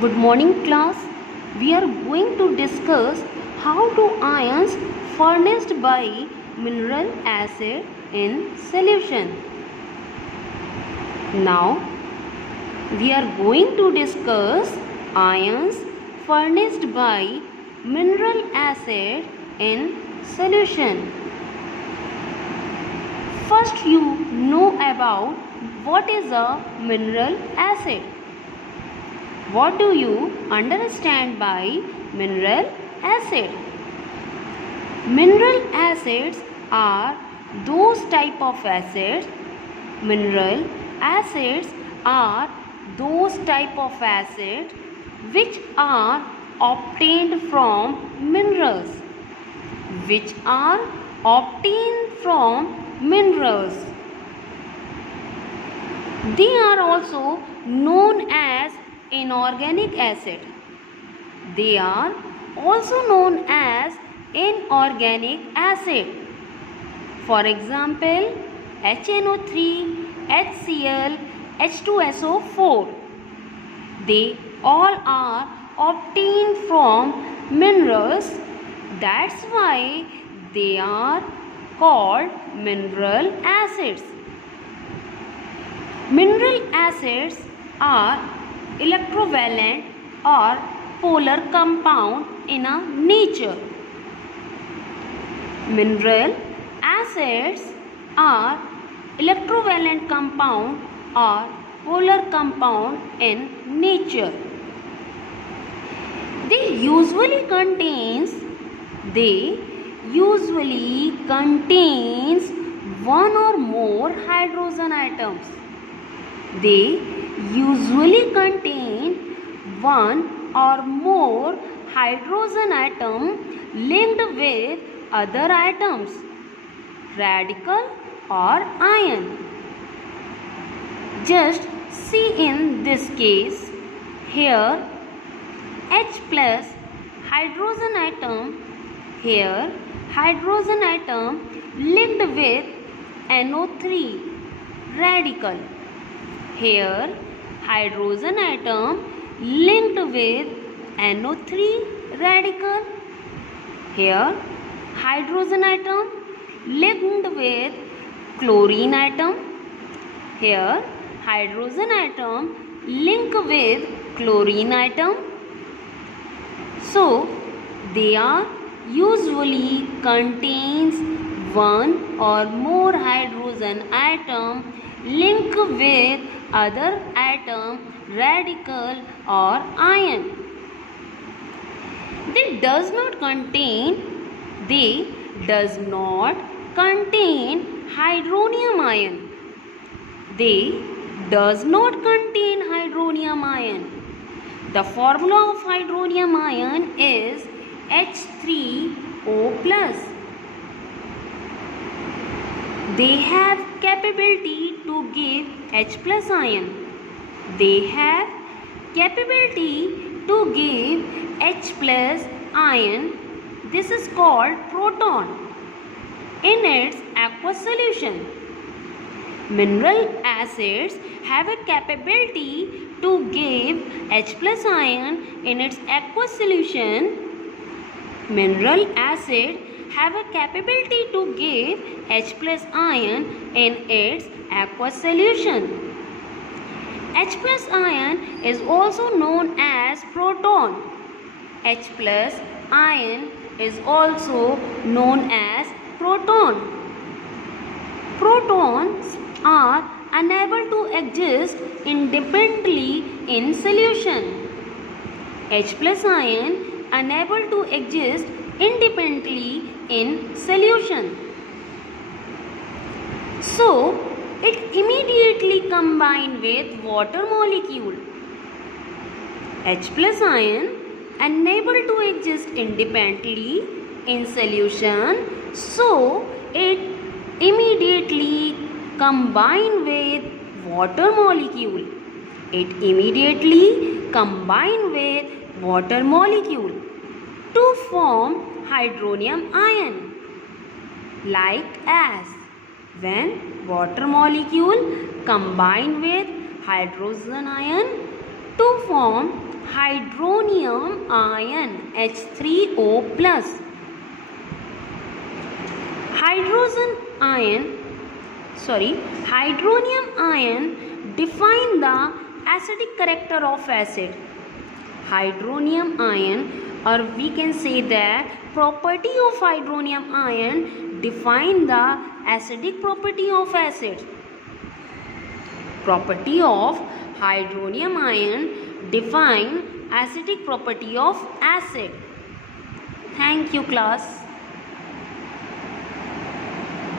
Good morning class. We are going to discuss how do ions furnished by mineral acid in solution. Now we are going to discuss ions furnished by mineral acid in solution. First you know about what is a mineral acid. What do you understand by mineral acid? Mineral acids are those type of acids. Mineral acids are those type of acids which are obtained from minerals. Which are obtained from minerals. They are also known as inorganic acid. They are also known as inorganic acid. For example, HNO3, HCl, H2SO4. They all are obtained from minerals. That's why they are called mineral acids. Mineral acids are electrovalent or polar compound in a nature. Mineral acids are electrovalent compound or polar compound in nature. They usually contains one or more hydrogen atoms. They usually contain one or more hydrogen atom linked with other atoms, radical or ion. Just see in this case, here H plus hydrogen atom, here hydrogen atom linked with NO3 radical. Here hydrogen atom linked with NO3 radical. Here hydrogen atom linked with chlorine atom. Here hydrogen atom linked with chlorine atom. So they are usually contains one or more hydrogen atom linked with other atom, radical or ion. They does not contain hydronium ion. They does not contain hydronium ion. The formula of hydronium ion is H3O+. They have capability to give H plus ion. They have capability to give H plus ion. This is called proton in its aqueous solution. Mineral acids have a capability to give H plus ion in its aqueous solution. Mineral acid have a capability to give H plus ion in its aqueous solution. H plus ion is also known as proton. H plus ion is also known as proton. Protons are unable to exist independently in solution. H plus ion unable to exist independently in solution. So it immediately combine with water molecule. H plus ion unable to exist independently in solution, so it immediately combine with water molecule. It immediately combine with water molecule to form hydronium ion. Like as when water molecule combine with hydrogen ion to form hydronium ion H3O plus. Hydronium ion define the acidic character of acid. Hydronium ion, or we can say that property of hydronium ion define the acidic property of acid. Property of hydronium ion define acidic property of acid. Thank you, class.